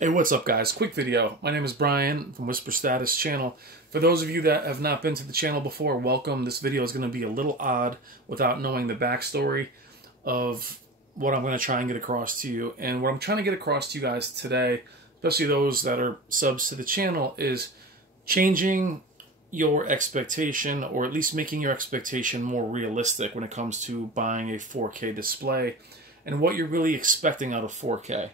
Hey, what's up guys? Quick video. My name is Brian from Whisper Status channel. For those of you that have not been to the channel before, welcome. This video is going to be a little odd without knowing the backstory of what I'm going to try and get across to you. And what I'm trying to get across to you guys today, especially those that are subs to the channel, is changing your expectation, or at least making your expectation more realistic when it comes to buying a 4K display and what you're really expecting out of 4K.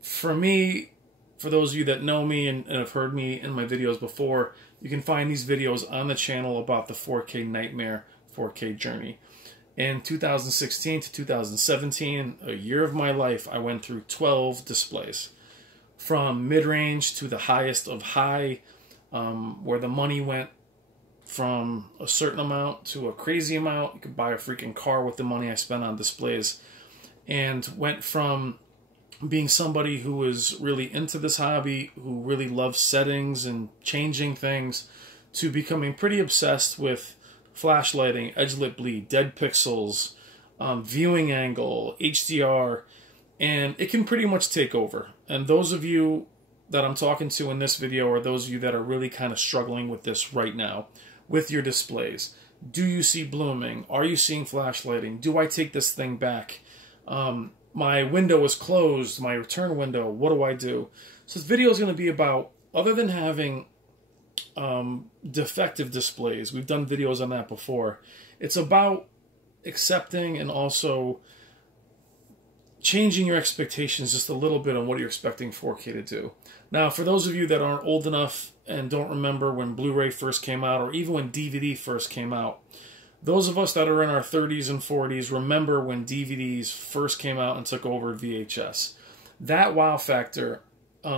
For me, for those of you that know me and have heard me in my videos before, you can find these videos on the channel about the 4K Nightmare 4K journey. In 2016 to 2017, a year of my life, I went through 12 displays. From mid-range to the highest of high, where the money went from a certain amount to a crazy amount. You could buy a freaking car with the money I spent on displays. And went from being somebody who was really into this hobby, who really loves settings and changing things, to becoming pretty obsessed with flash lighting, edge-lit bleed, dead pixels, viewing angle, HDR, and it can pretty much take over. And those of you that I'm talking to in this video are those of you that are really kind of struggling with this right now, with your displays. Do you see blooming? Are you seeing flash lighting? Do I take this thing back? My window is closed, my return window, what do I do? So this video is going to be about, other than having defective displays, we've done videos on that before, it's about accepting and also changing your expectations just a little bit on what you're expecting 4K to do. Now, for those of you that aren't old enough and don't remember when Blu-ray first came out, or even when DVD first came out, those of us that are in our 30s and 40s remember when DVDs first came out and took over VHS. That wow factor,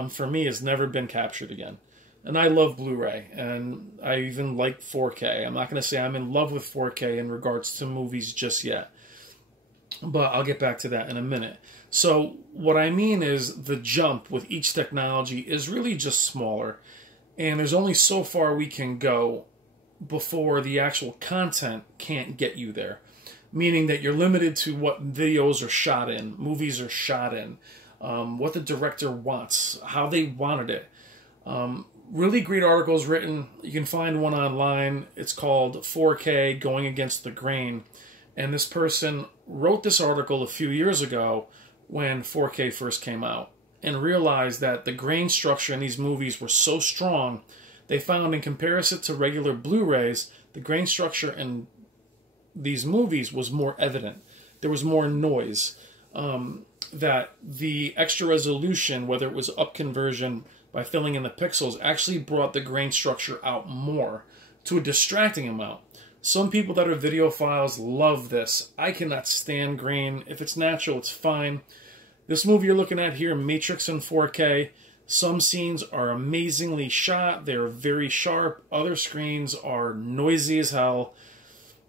for me, has never been captured again. And I love Blu-ray, and I even like 4K. I'm not going to say I'm in love with 4K in regards to movies just yet, but I'll get back to that in a minute. So what I mean is the jump with each technology is really just smaller, and there's only so far we can go before the actual content can't get you there. Meaning that you're limited to what videos are shot in, movies are shot in, what the director wants, how they wanted it. Really great articles written. You can find one online. It's called 4K Going Against the Grain. And this person wrote this article a few years ago when 4K first came out, and realized that the grain structure in these movies were so strong. They found, in comparison to regular Blu-rays, the grain structure in these movies was more evident. There was more noise. That the extra resolution, whether it was up conversion by filling in the pixels, actually brought the grain structure out more, to a distracting amount. Some people that are videophiles love this. I cannot stand grain. If it's natural, it's fine. This movie you're looking at here, Matrix in 4K, some scenes are amazingly shot. They're very sharp. Other screens are noisy as hell.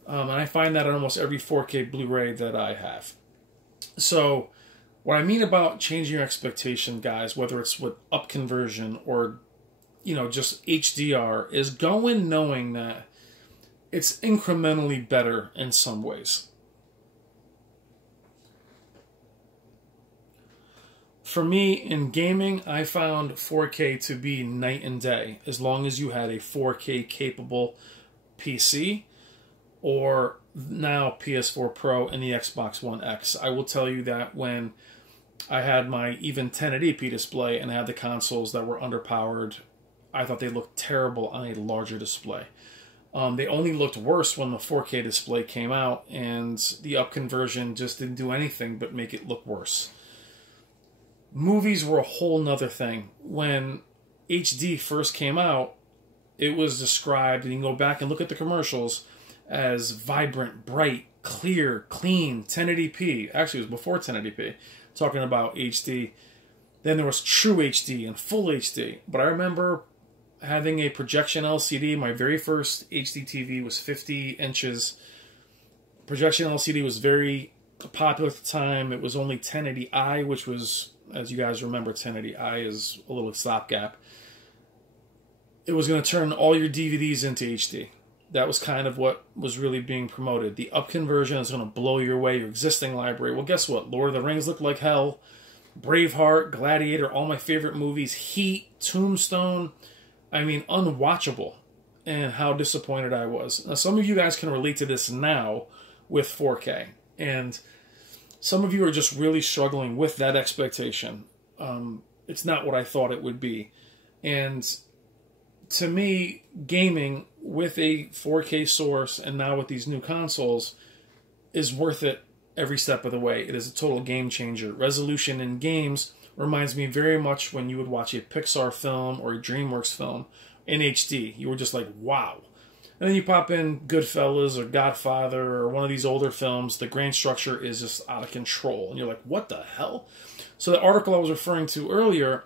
And I find that on almost every 4K Blu-ray that I have. So what I mean about changing your expectation, guys, whether it's with up conversion or, you know, just HDR, is go in knowing that it's incrementally better in some ways. For me, in gaming, I found 4K to be night and day, as long as you had a 4K capable PC, or now PS4 Pro and the Xbox One X. I will tell you that when I had my even 1080p display and I had the consoles that were underpowered, I thought they looked terrible on a larger display. They only looked worse when the 4K display came out, and the up conversion just didn't do anything but make it look worse. Movies were a whole nother thing. When HD first came out, it was described, and you can go back and look at the commercials, as vibrant, bright, clear, clean, 1080p. Actually, it was before 1080p, talking about HD. Then there was true HD and full HD. But I remember having a projection LCD. My very first HD TV was 50 inches. Projection LCD was very popular at the time. It was only 1080i, which was, as you guys remember, 1080i is a little stopgap. It was going to turn all your DVDs into HD. That was kind of what was really being promoted. The up conversion is going to blow your away, your existing library. Well, guess what? Lord of the Rings looked like hell. Braveheart, Gladiator, all my favorite movies, Heat, Tombstone. I mean, unwatchable. And how disappointed I was. Now, some of you guys can relate to this now with 4K. And some of you are just really struggling with that expectation. It's not what I thought it would be. And to me, gaming with a 4K source and now with these new consoles is worth it every step of the way. It is a total game changer. Resolution in games reminds me very much when you would watch a Pixar film or a DreamWorks film in HD. You were just like, wow. And then you pop in Goodfellas or Godfather or one of these older films, the grain structure is just out of control. And you're like, what the hell? So the article I was referring to earlier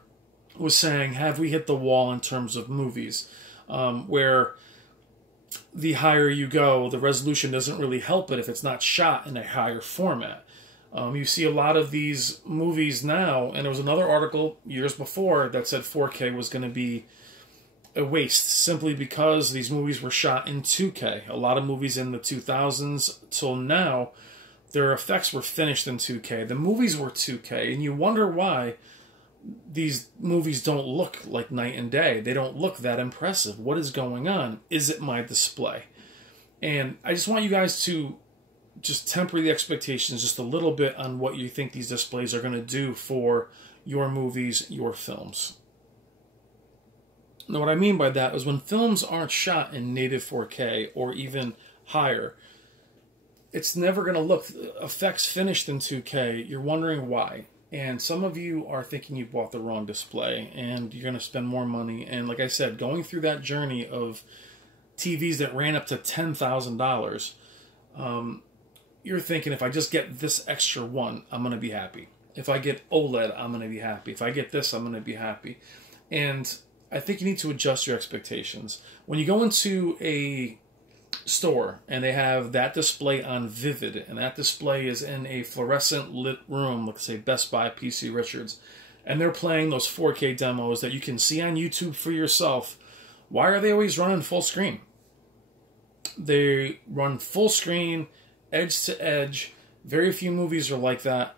was saying, have we hit the wall in terms of movies? Where the higher you go, the resolution doesn't really help it if it's not shot in a higher format. You see a lot of these movies now, and there was another article years before that said 4K was going to be a waste simply because these movies were shot in 2K. A lot of movies in the 2000s till now, their effects were finished in 2K. The movies were 2K, and you wonder why these movies don't look like night and day. They don't look that impressive. What is going on? Is it my display? And I just want you guys to just temper the expectations just a little bit on what you think these displays are going to do for your movies, your films. Now, what I mean by that is when films aren't shot in native 4K or even higher, it's never going to look effects finished in 2K. You're wondering why. And some of you are thinking you bought the wrong display and you're going to spend more money. And like I said, going through that journey of TVs that ran up to $10,000, you're thinking, if I just get this extra one, I'm going to be happy. If I get OLED, I'm going to be happy. If I get this, I'm going to be happy. And I think you need to adjust your expectations. When you go into a store and they have that display on Vivid, and that display is in a fluorescent lit room, let's say Best Buy, PC Richards, and they're playing those 4K demos that you can see on YouTube for yourself, why are they always running full screen? They run full screen, edge to edge. Very few movies are like that.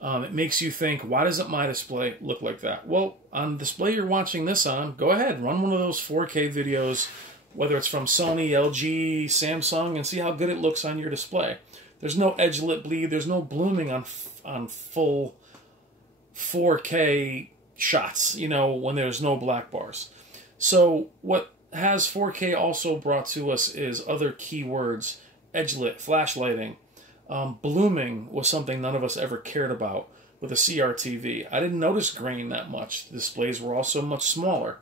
It makes you think, why doesn't my display look like that? Well, on the display you're watching this on, go ahead, run one of those 4K videos, whether it's from Sony, LG, Samsung, and see how good it looks on your display. There's no edge lit bleed. There's no blooming on full 4K shots, you know, when there's no black bars. So what has 4K also brought to us is other keywords, edge lit, flash lighting. Blooming was something none of us ever cared about with a CRTV. I didn't notice grain that much. The displays were also much smaller.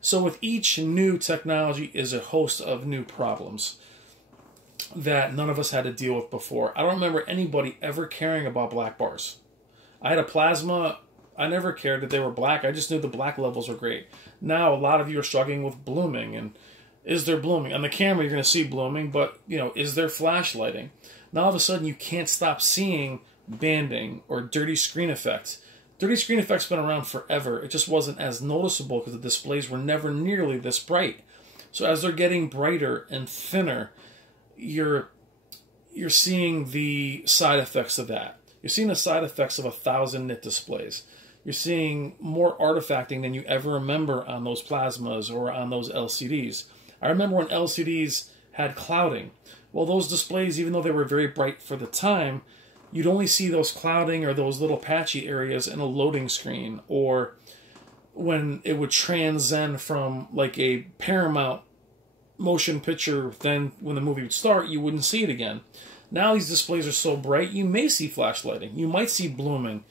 So with each new technology is a host of new problems that none of us had to deal with before. I don't remember anybody ever caring about black bars. I had a plasma. I never cared that they were black. I just knew the black levels were great. Now a lot of you are struggling with blooming. And is there blooming? On the camera you're going to see blooming, but you know, is there flash lighting? Now all of a sudden you can't stop seeing banding or dirty screen effect. Dirty screen effect's been around forever. It just wasn't as noticeable because the displays were never nearly this bright. So as they're getting brighter and thinner, you're seeing the side effects of that. You're seeing the side effects of 1,000 nit displays. You're seeing more artifacting than you ever remember on those plasmas or on those LCDs. I remember when LCDs had clouding. Well, those displays, even though they were very bright for the time, you'd only see those clouding or those little patchy areas in a loading screen, or when it would transcend from like a Paramount motion picture, then when the movie would start, you wouldn't see it again. Now these displays are so bright, you may see flash lighting. You might see blooming.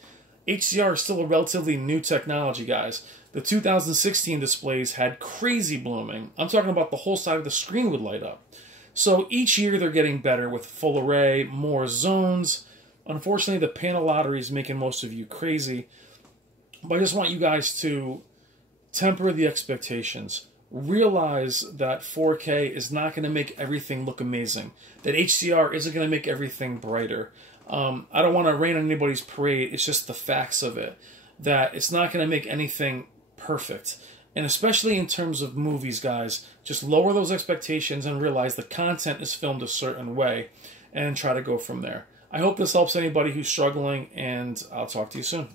HDR is still a relatively new technology, guys. The 2016 displays had crazy blooming. I'm talking about the whole side of the screen would light up. So each year they're getting better with full array, more zones. Unfortunately, the panel lottery is making most of you crazy. But I just want you guys to temper the expectations. Realize that 4K is not going to make everything look amazing. That HDR isn't going to make everything brighter. I don't want to rain on anybody's parade. It's just the facts of it. That it's not going to make anything perfect. And especially in terms of movies, guys, just lower those expectations and realize the content is filmed a certain way and try to go from there. I hope this helps anybody who's struggling, and I'll talk to you soon.